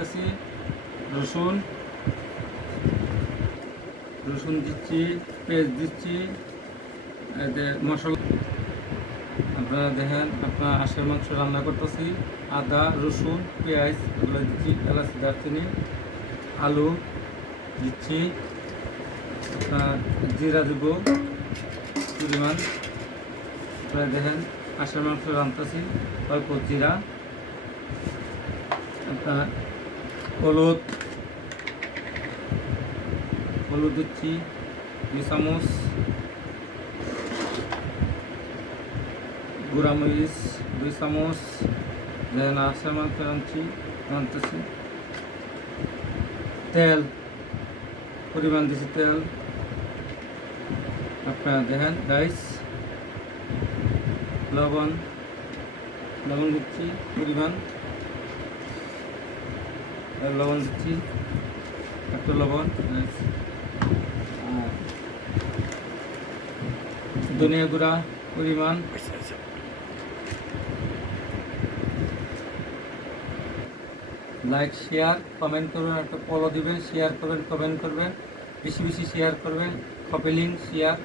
দিতেছি রসুন রসুন দিচ্ছি, পেঁয়াজ দিচ্ছি, এতে মশলা আপনারা দেখেন আপনার হাঁসের মাংস রান্না করতেছি। আদা রসুন পেঁয়াজ এগুলো দিচ্ছি, এলাচ দারচিনি আলু দিচ্ছি, আপনার জিরা দিব পরিমাণ। আপনারা দেখেন হাঁসের মাংস রান্নতেছি, অল্প জিরা, আপনার হলুদ হলুদ দিচ্ছি 2 চামচ, গুঁড়ামরিচ 2 চামচ। দেখেন হাঁসের মাংস রাঁধতেছি। তেল পরিমাণ দিচ্ছি তেল, আপনারা দেখেন গাইস। লবণ দিচ্ছি পরিমাণ, লবণ দিচ্ছি একটু লবণ। আর ধনিয়া গুঁড়া পরিমাণ, লাইক শেয়ার কমেন্ট করবেন, একটা ফলো দিবেন, শেয়ার করবেন, কমেন্ট করবেন, বেশি বেশি শেয়ার করবেন, কপি লিঙ্ক শেয়ার।